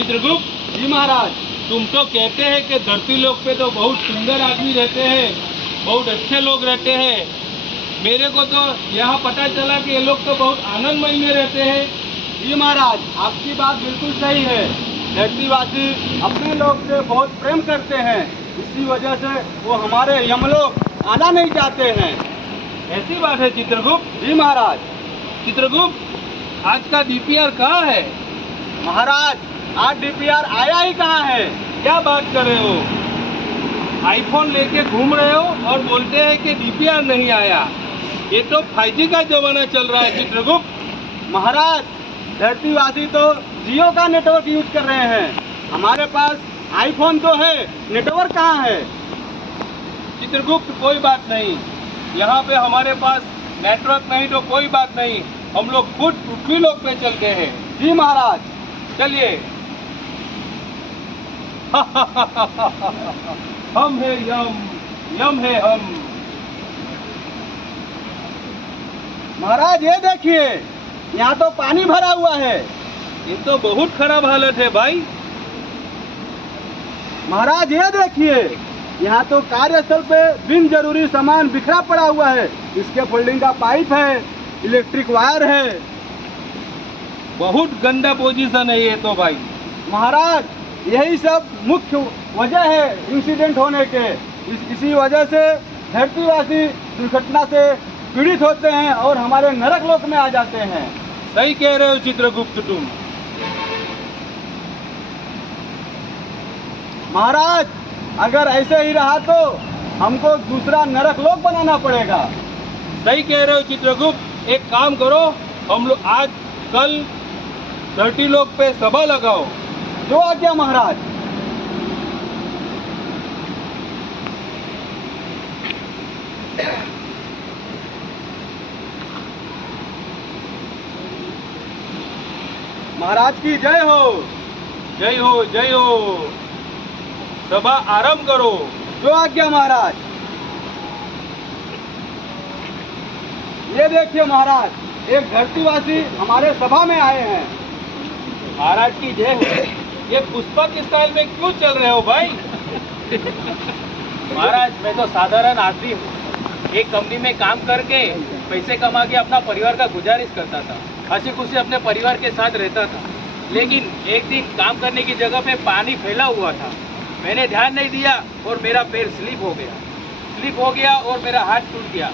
चित्रगुप्त जी महाराज। तुम तो कहते हैं कि धरती लोक पे तो बहुत सुंदर आदमी रहते हैं, बहुत अच्छे लोग रहते हैं। मेरे को तो यहाँ पता चला कि ये लोग तो बहुत आनंदमय में रहते हैं। जी महाराज, आपकी बात बिल्कुल सही है। धरतीवासी अपने लोग से बहुत प्रेम करते हैं, इसी वजह से वो हमारे यमलोक आना नहीं चाहते हैं। ऐसी बात है चित्रगुप्त। जी महाराज। चित्रगुप्त आज का डीपीआर कहाँ है? महाराज, आज डीपीआर आया ही कहाँ है? क्या बात कर रहे हो? आईफोन लेके घूम रहे हो और बोलते हैं कि डीपीआर नहीं आया। ये तो 5G का जमाना चल रहा है चित्रगुप्त। महाराज, धरतीवासी तो जियो का नेटवर्क यूज कर रहे हैं। हमारे पास आईफोन तो है, नेटवर्क कहाँ है? चित्रगुप्त कोई बात नहीं, यहाँ पे हमारे पास नेटवर्क नहीं तो कोई बात नहीं, हम लोग खुद पृथ्वी लोक पे चलते हैं। जी महाराज। चलिए। हम है यम, यम है हम। महाराज ये देखिए, यहाँ तो पानी भरा हुआ है। ये तो बहुत खराब हालत है भाई। महाराज ये देखिए, यहाँ तो कार्यस्थल पे बिन जरूरी सामान बिखरा पड़ा हुआ है। इसके फोल्डिंग का पाइप है, इलेक्ट्रिक वायर है। बहुत गंदा पोजीशन है ये तो भाई। महाराज, यही सब मुख्य वजह है इंसिडेंट होने के। इसी वजह से धरतीवासी दुर्घटना से पीड़ित होते हैं और हमारे नरक लोक में आ जाते हैं। सही कह रहे हो चित्रगुप्त तुम। महाराज, अगर ऐसे ही रहा तो हमको दूसरा नरक लोक बनाना पड़ेगा। सही कह रहे हो चित्रगुप्त। एक काम करो, हम लोग आज कल धरती लोक पे सभा लगाओ। जो आज्ञा महाराज। महाराज की जय हो। जय हो, जय हो। सभा आरंभ करो। जो आज्ञा महाराज। ये देखिए महाराज, एक धरतीवासी हमारे सभा में आए हैं। महाराज की जय हो। ये पुष्पा के स्टाइल में क्यों चल रहे हो भाई? महाराज, मैं तो साधारण आदमी हूँ। एक कंपनी में काम करके पैसे कमा के अपना परिवार का गुजारिश करता था, हंसी खुशी अपने परिवार के साथ रहता था। लेकिन एक दिन काम करने की जगह पे पानी फैला हुआ था। मैंने ध्यान नहीं दिया और मेरा पैर स्लिप हो गया और मेरा हाथ टूट गया।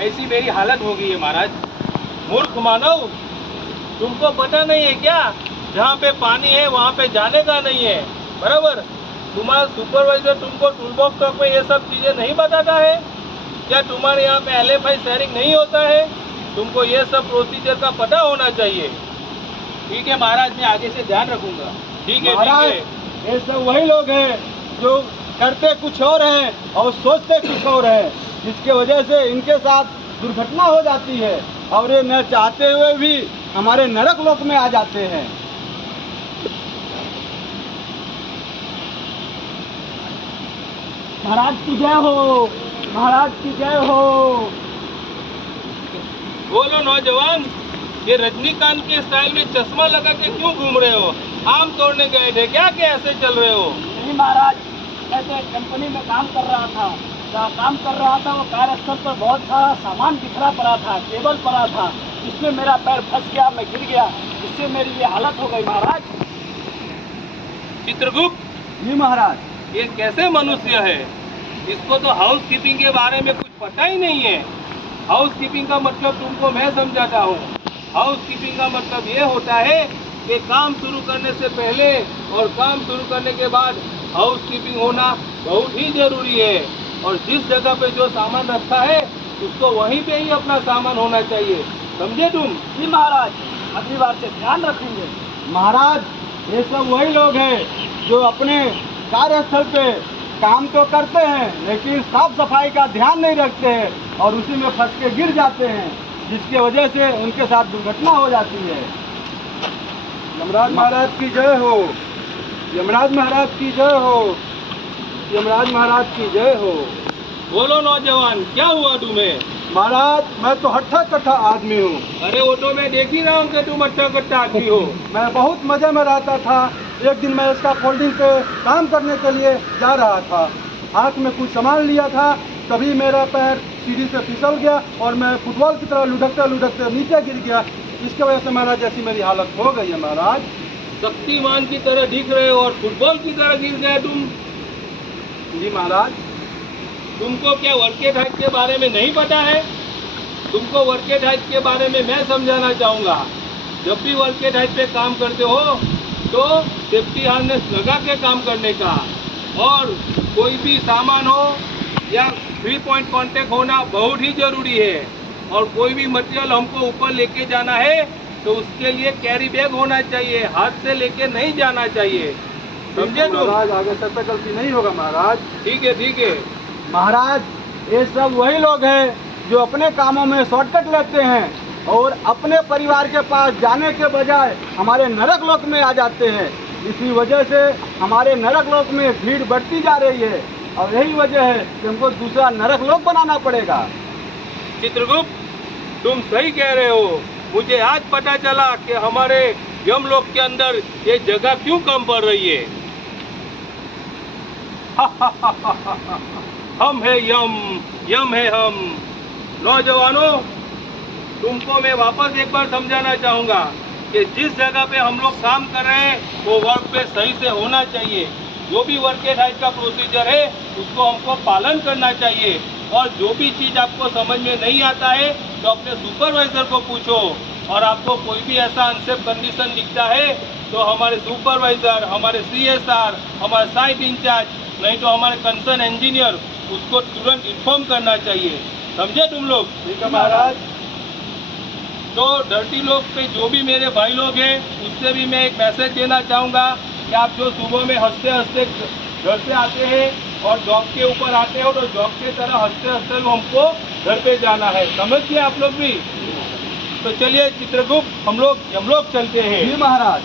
ऐसी मेरी हालत हो गई है महाराज। मूर्ख मानव, तुमको पता नहीं है क्या? जहाँ पे पानी है वहाँ पे जाने का नहीं है, बराबर? तुम्हारा सुपरवाइजर तुमको टूल बॉक्स टॉक में ये सब चीजें नहीं बताता है क्या? तुम्हारे यहाँ पे LFI शेयरिंग नहीं होता है? तुमको ये सब प्रोसीजर का पता होना चाहिए। ठीक है महाराज, मैं आगे से ध्यान रखूंगा। ठीक है, महाराज, ठीक है। ये सब वही लोग हैं जो करते कुछ और हैं और सोचते कुछ और हैं, जिसके वजह से इनके साथ दुर्घटना हो जाती है और ये न चाहते हुए भी हमारे नरक लोक में आ जाते हैं। महाराज की जय हो। महाराज की जय हो। बोलो नौजवान, ये रजनीकांत के स्टाइल में चश्मा लगा के क्यों घूम रहे हो? आम तोड़ने गए थे क्या कि ऐसे चल रहे हो? नहीं महाराज, मैं तो एक कंपनी में काम कर रहा था। जहाँ काम कर रहा था वो कार्यस्थल पर बहुत सारा सामान बिखरा पड़ा था, केबल पड़ा था, जिसमें मेरा पैर फंस गया, मैं गिर गया, जिससे मेरी ये हालत हो गई महाराज। चित्रगुप्त, जी महाराज। ये कैसे मनुष्य है? इसको तो हाउस कीपिंग के बारे में कुछ पता ही नहीं है। हाउस कीपिंग का मतलब तुमको मैं समझाता हूँ। हाउस कीपिंग का मतलब ये होता है कि काम शुरू करने से पहले और काम शुरू करने के बाद हाउस कीपिंग होना बहुत ही जरूरी है। और जिस जगह पे जो सामान रखा है उसको वहीं पे ही अपना सामान होना चाहिए, समझे तुम? जी महाराज, अगली बार से ध्यान रखेंगे। महाराज, ये सब वही लोग हैं जो अपने कार्यस्थल पे काम तो करते हैं लेकिन साफ सफाई का ध्यान नहीं रखते हैं और उसी में फंस के गिर जाते हैं, जिसकी वजह से उनके साथ दुर्घटना हो जाती है। यमराज महाराज की जय हो। यमराज महाराज की जय हो। यमराज महाराज की जय हो। बोलो नौजवान, क्या हुआ तुम्हें? महाराज, मैं तो हट्ठा कट्ठा आदमी हूँ। अरे वो तो मैं देख ही रहा हूँ कि तुम अच्छा करता आदमी हो। मैं बहुत मजे में रहता था, एक दिन मैं इसका फोल्डिंग पे काम करने के लिए जा रहा था, हाथ में कुछ सामान लिया था, तभी मेरा पैर सीढ़ी से फिसल गया और मैं फुटबॉल की तरह लुढ़कते लुढ़कते नीचे गिर गया। इसकी वजह से महाराज ऐसी मेरी हालत हो गई है महाराज। शक्तिमान की तरह दिख रहे हो और फुटबॉल की तरह गिर गए तुम। जी महाराज। तुमको क्या वर्केट हाइट के बारे में नहीं पता है? तुमको वर्केट हाइट के बारे में मैं समझाना चाहूँगा। जब भी वर्केट हाइट पे काम करते हो तो सेफ्टी हार्नेस लगा के काम करने का, और कोई भी सामान हो या 3 पॉइंट कांटेक्ट होना बहुत ही जरूरी है। और कोई भी मटेरियल हमको ऊपर लेके जाना है तो उसके लिए कैरी बैग होना चाहिए, हाथ से लेके नहीं जाना चाहिए, समझे तुम? महाराज आगे तक तो गलती नहीं होगा महाराज। ठीक है ठीक है। महाराज ये सब वही लोग हैं जो अपने कामों में शॉर्टकट लेते हैं और अपने परिवार के पास जाने के बजाय हमारे नरक लोक में आ जाते हैं। इसी वजह से हमारे नरक लोक में भीड़ बढ़ती जा रही है और यही वजह है कि हमको दूसरा नरक लोक बनाना पड़ेगा। चित्रगुप्त, तुम सही कह रहे हो। मुझे आज पता चला कि हमारे यमलोक के अंदर ये जगह क्यों कम पड़ रही है। हम है यम, यम है हम। नौजवानों, तुमको मैं वापस एक बार समझाना चाहूँगा कि जिस जगह पे हम लोग काम कर रहे हैं वो वर्क पे सही से होना चाहिए। जो भी वर्केट हाइट का प्रोसीजर है उसको हमको पालन करना चाहिए। और जो भी चीज़ आपको समझ में नहीं आता है तो अपने सुपरवाइजर को पूछो। और आपको कोई भी ऐसा अनसेफ कंडीशन दिखता है तो हमारे सुपरवाइजर, हमारे CSR, हमारे साइट इंचार्ज, नहीं तो हमारे कंसर्न इंजीनियर, उसको तुरंत इन्फॉर्म करना चाहिए। समझे तुम लोग? ठीक है महाराज। तो डर्टी लोग पे जो भी मेरे भाई लोग हैं उससे भी मैं एक मैसेज देना चाहूँगा कि आप जो सुबह में हंसते हंसते घर से आते हैं और जॉब के ऊपर आते हो तो जॉब के तरह हंसते हंसते हमको घर पे जाना है। समझ गए आप लोग भी? तो चलिए चित्रगुप्त, हम लोग चलते हैं। जी महाराज।